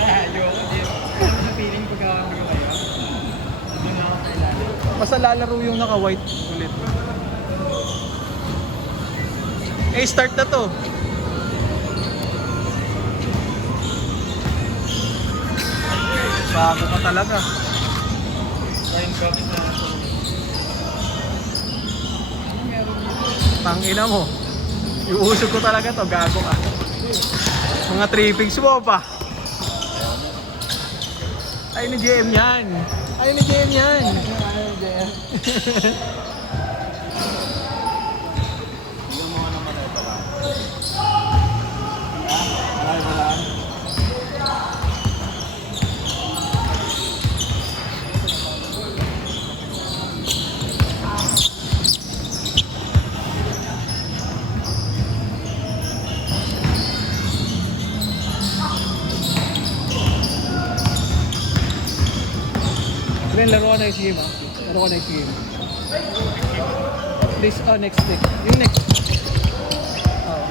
Ayoko din. Ano sa feeling pagkakamero kayo? Doon ako kailangan. Basta lalaro yung naka-white ulit. Eh, start na to. Bago ka talaga. Line box na ako. Tangina mo. Iuusog ko talaga to, gago ka. Mga trippings mo pa. Ay ni JM yan. Ay ni JM yan. Ben, laro ka next game, ah. Laro ka next game. Please, next. Yung next. Oh.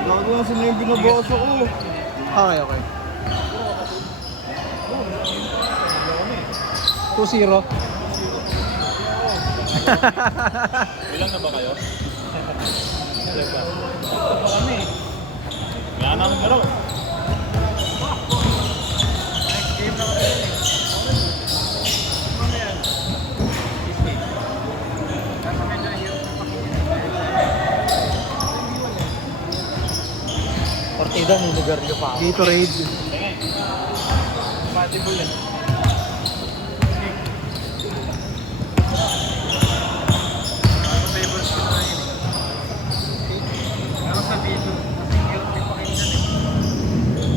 Gago na sila yung binabasa ko. Okay. 2-0. Ilan na ba kayo? Ito pa kami. Wala na akong laro. Next game na kami. Ano yan? Kaso medyo hirap na Partida ng lugar nyo pa. Gatorade. compatible yan. Favors ko na yun. Pero sa video, kasi hirap din pakinggan eh.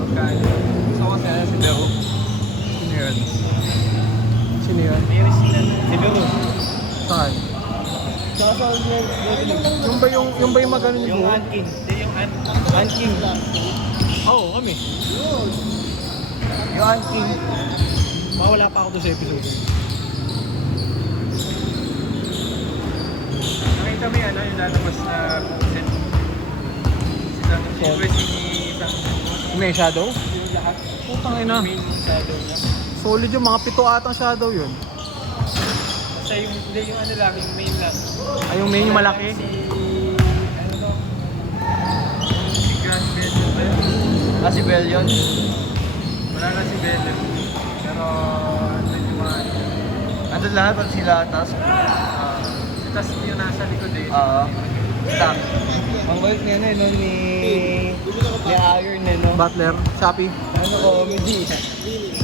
Magkano? Gusto ko sana si Bero. Sino yun? Sino yun? Meron sila na. Si Bero. Saan? Yung ba yung magano yung Yung buo? Anking. Hindi yung Anking. Oo, kami. Yung Anking. Mawala pa ako doon sa episode. Nakita mo yan, yung lalabas na set. Siyempre si isang May shadow? yung lahat. Putang ina. Main shadow niya. Solid yung mga 7 atang shadow yun. Basta yung, hindi yung ano lang, yung main lang. Ay, yung main yung malaki. Si, ano to? Si Grand Bellion ba yun? Si Bell yun? Wala na si Bellion. Pero, ano yung mga, Andun lahat pag sila, tapos tapos yung nasa likod eh. stop. Ang balik niya na no, ni Iron na no. Butler, Shopee. Ano comedy?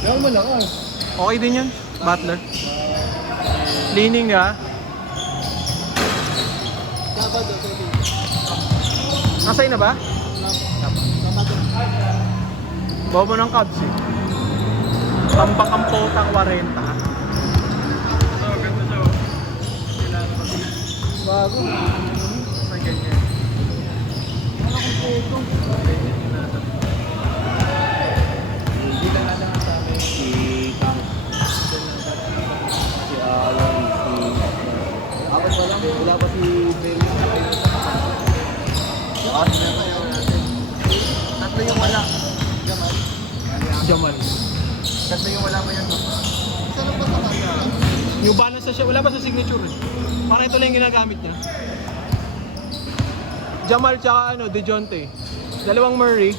Gawin mo lang Okay din yun. Butler. Leaning niya. Nasa'yo na ba? Bobo ng Cubs eh. Tambak ang potang 40. So, ganito siya. Kailangan pa siya. Bago. Sa ganyan. Ano kung peto? Ganyan yung nasa. Hindi lang alam sa amin. Si Alan, Ako pa lang. Wala pa si Bell. Tatlo yung wala. Jamal. Tatlo yung wala mo yan no. New Balance na siya. Wala ba sa signature eh? Parang ito lang yung ginagamit niya. Jamal tsaka DeJounte. Dalawang Murray.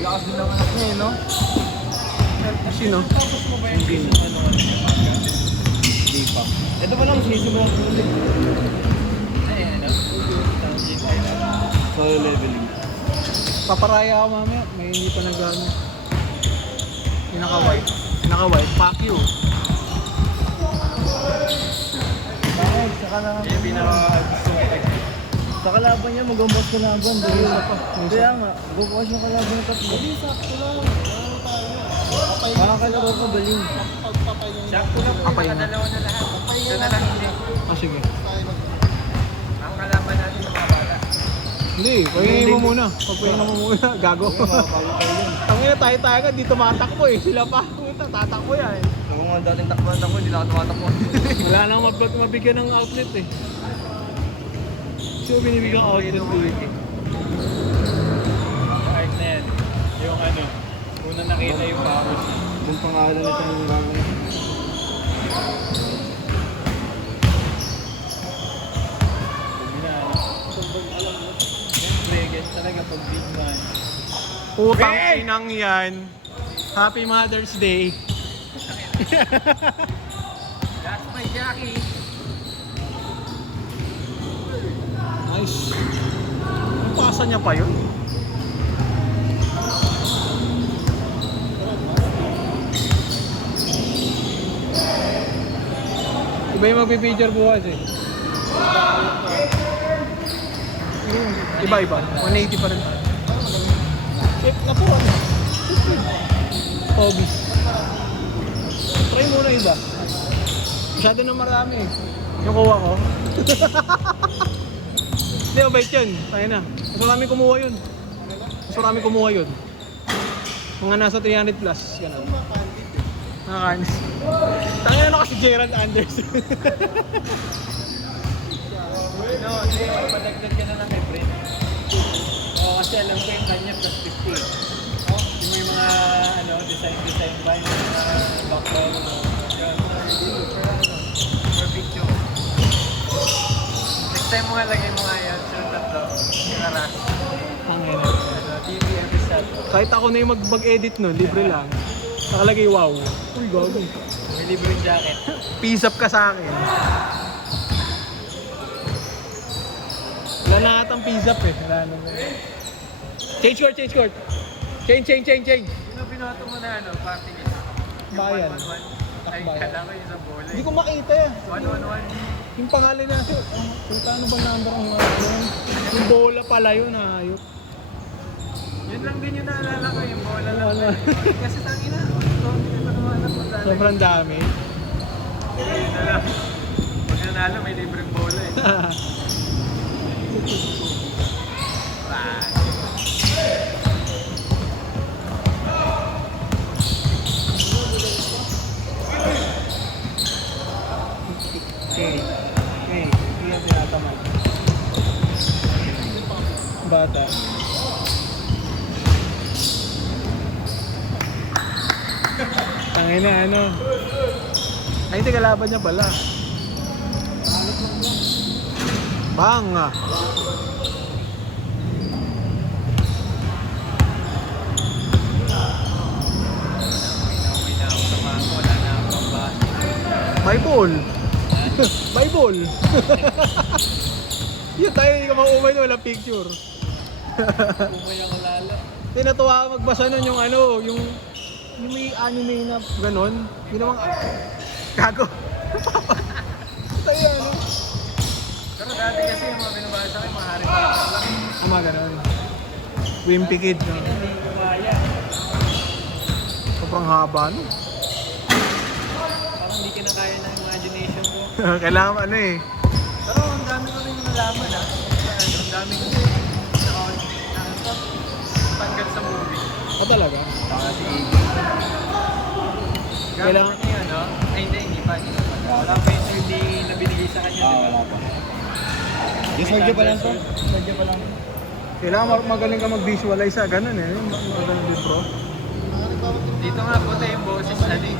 Lakas din naman ako eh no. Sino? Tapos mo ba yung game? Ano? Hindi pa. Ito pa lang, sisimulan ko ulit. Ay, ano? Solo leveling. Paparaya ako mamaya. May hindi pa nag-ano. Pinaka-white. Pinaka-white. Fuck you. Bakit? Sa kalaban Yung pinaka-gusto ko. Sa kalaban niya, mag-umbos kalaban. Dahil Isa pa. Kaya nga, bubukas yung kalaban ng tatlo. Makakalaban ko baling. Sakto na po, Kapay na. nakadalawa na lahat. Ito na lang hindi. Oh, sige. Ang kalaban natin ng mga bata. Hindi, pagpingin mo muna. Pagpingin mo muna. Gago. Tangina tayo ka, di tumatakbo eh. Sila pa. Puta, tatakbo yan. Kung nga dating takbuhan ako, hindi na ako tumatakbo. Wala nang mabigyan ng outlet eh. So, binibigyan ng outlet ulit eh. Kahit na yan. Yung ano, una nakita yung pamos. Yung pangalan nito ng mga Siyempre, ganyan talaga pag big man. Putang inang yan. Happy Mother's Day. That's my Jackie. Nice. Pasa niya pa yun. Iba yung magpipicture bukas eh. Iba-iba. 180 pa rin tayo. Check na po ano. Hobbies. Try muna iba. Masyado na marami eh. Yung kuha ko. Hindi, mabait yun. Tayo na. Mas marami kumuha yun. Mas marami kumuha yun. Mga nasa 300 plus. Ganun. Nakakanis. Tangin na kasi Gerald Anderson. No, hindi. Padagdag ka na lang kay Brent. Oo, kasi alam ko yung kanya plus 50. Oh, yung mga ano, design ba yung mga background. For picture. Next time mo nga lagay mo nga yan. Sunod tatlo. Yung aras. Tangin na. Ano, TV episode. Kahit ako na yung mag-edit nun, libre lang. Nakalagay wow. Uy, gago. May libreng jacket. Peace up ka sa akin. Wala na atang peace up eh. Wala na. Change court, change court. Change. Sino binoto mo na ano, party list? Yung Bayan. 111? Ay, Bayan. kala ko yung sa bola Hindi eh. ko makita yan. 111. Yung pangalan natin, puta ano ba number ang yung bola pala yun, ayop. Yun lang din yung naalala ko, yung bola lang. Ano? Kasi tangina, hindi pa naman alam kung dala. Sobrang dami. Yun na lang. Pag nanalo, may libreng bola eh. Okay, hindi yan tinatamad. Bata. Tangin na ano. Ay, hindi kalaban niya pala. Banga. Wala na akong base. Bible. Bible. Yun tayo, hindi ka maumay na walang picture. Umay ako lalo. Tinatuwa ako magbasa nun yung ano, yung may anime na ganon. Yun namang, gago. Tayo ano. Pero dati kasi yung mga binabasa ko, yung mga Harry Potter lang. Ama ganon. Wimpy Kid. No? Hindi ko kaya. Sobrang haba no. Parang hindi kinakaya ng imagination ko. Kailangan ano eh. Pero ang dami ko rin nalaman ah. Ang dami ko panggat sa movie. O talaga? Kasi Kailangan- Gamit niya, no? Ay, hindi pa. Wala pa yung 3D na binigay sa kanya, di ba? wala pa. Yung sword pa lang to. Sword pa lang. Kailangan magaling ka mag-visualize sa ganun eh. Magaling din bro. Dito nga po tayo yung boses na din.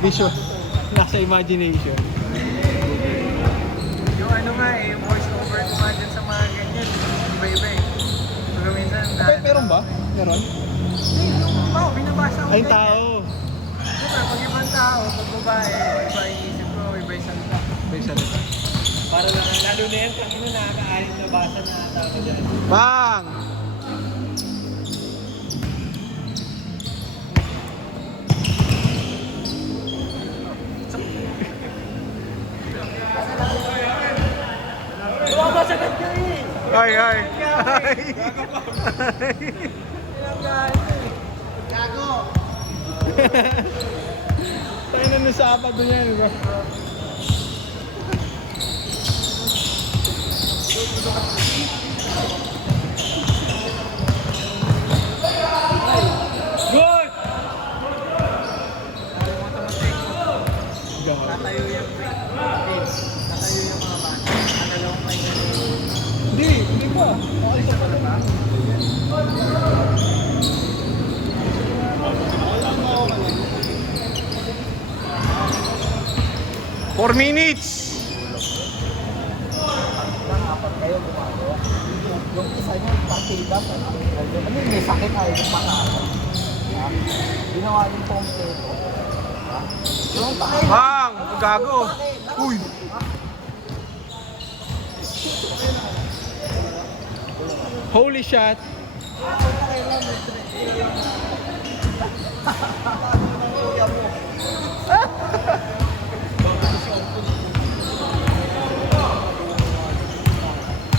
Visual. Nasa imagination. Yung ano nga eh, yung voice over ko nga dyan sa mga ganyan. Iba-iba eh. Pero minsan Meron ba? Meron? binabasa ko Ay, ganyan. tao. Diba, pag ibang tao, pag babae, iba yung isip ko, Sabay salita. Para lang, lalo na yan, kami na nakakaayon na basa na ata ko dyan. Bang! Bumabasagat ka eh! Ay, ay. Gago! Tayo na nasapa doon yan. Diba? Good! Diba? Tatayo yung tatayo yung mga bata. Analong kayo. Hindi pa. Okay sa pala ba? 4 minutes! Apat kayo gumagawa. Yung isa nyo, partida, ano may sakit ay yung pangako. Ginawa yung kompleto. Yung takay. Bang! Gago! Uy! Holy shot!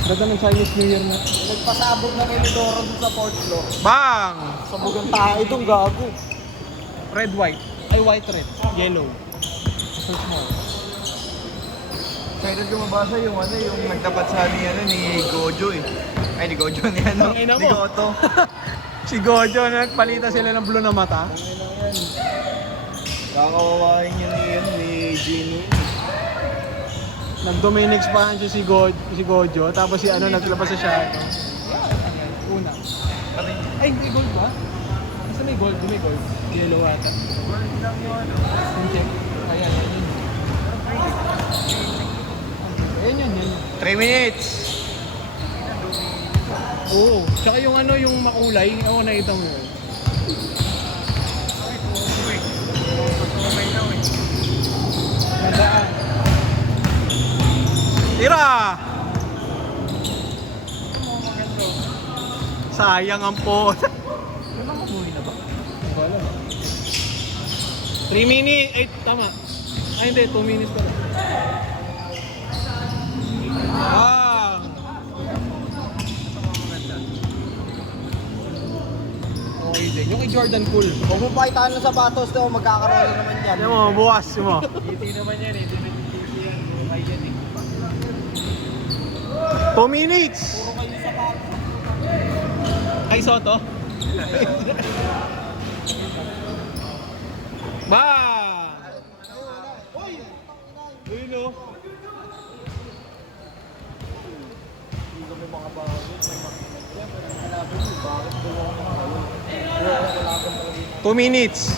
Ganda ng Chinese New Year na. Nagpasabog na kay Lidoro dun sa fourth floor. Bang! Sabog ang tayo itong gago. Red, white. Ay, white, red. Yellow. Search mo. Kaya rin lumabasa yung ano, yung nagtapat sa ni, ano, ni Gojo eh. Ay, ni Gojo ni ano, Ang ina ni mo. Goto. Si Gojo, nagpalitan sila ng blue na mata. Ang ina yan. Kakawawain niya ni, ni Gino. Nag-Dominic Span siya si Gojo, tapos si ano, naglabas siya. Una. Ay, may gold ba? Basta may gold, may gold. Yellow ata. Gold lang yung ano. Hindi. Ayan, yun. Ayan yun. 3 minutes. Oo. Tsaka yung ano, yung makulay, ako nakita mo yun. Nadaan. Tira! Sayang ang pot. Ano mamuhi na ba? 3 minutes. Ay, tama. Ay, hindi. 2 minutes pa rin. Ah! Okay din. Yung kay Jordan Poole. Kung mo pakitaan ng sapatos daw, magkakaroon na naman yan. Yan mo, bukas mo. Titi naman yan eh. Titi yan. Bumay yan eh. 2 minutes! Puro kayo sapatos. Ay, Soto? Ba! Uy, no? Hindi kami makabago. May makinig yan. Pero hanapin mo, bakit tulungan na kayo? Wala kalaban talaga yun. 2 minutes.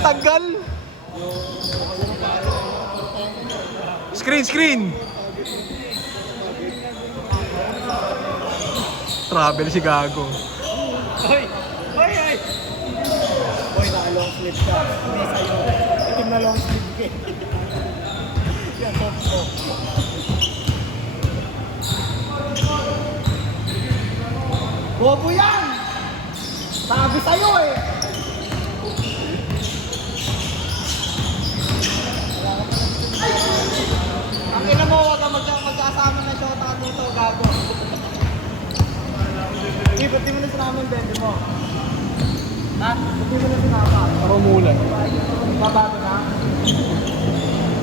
Tagal! Screen! Travel si Gago. Hoy! Hoy! Hoy! Boy, naka-long sleeve ka. Hindi sa'yo. Itim na long sleeve ka. Yan, top ko. Bobo yan! Sabi sa'yo eh! Ang ina mo, huwag kang magkasama na shota ka dito, gago. Eh, ba't di mo na sinama yung bende mo? Ha? Ba't di mo na sinama? Para umulan. Babago na?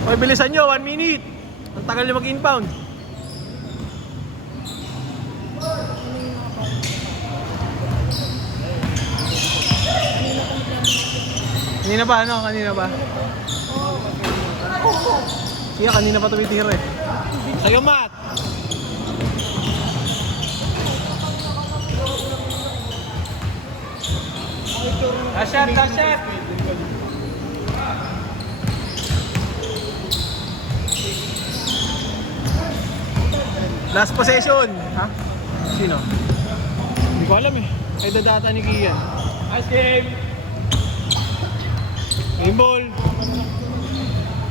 Hoy, bilisan nyo, 1 minute. Ang tagal nyo mag-inbound. Kanina pa, ano? Kanina pa? Sige, kanina pa tumitira eh. Sa'yo, Matt! Tashat! Last possession! Ha? Sino? Hindi ko alam eh. Ay dadata ni Kian. Ice game! Game ball!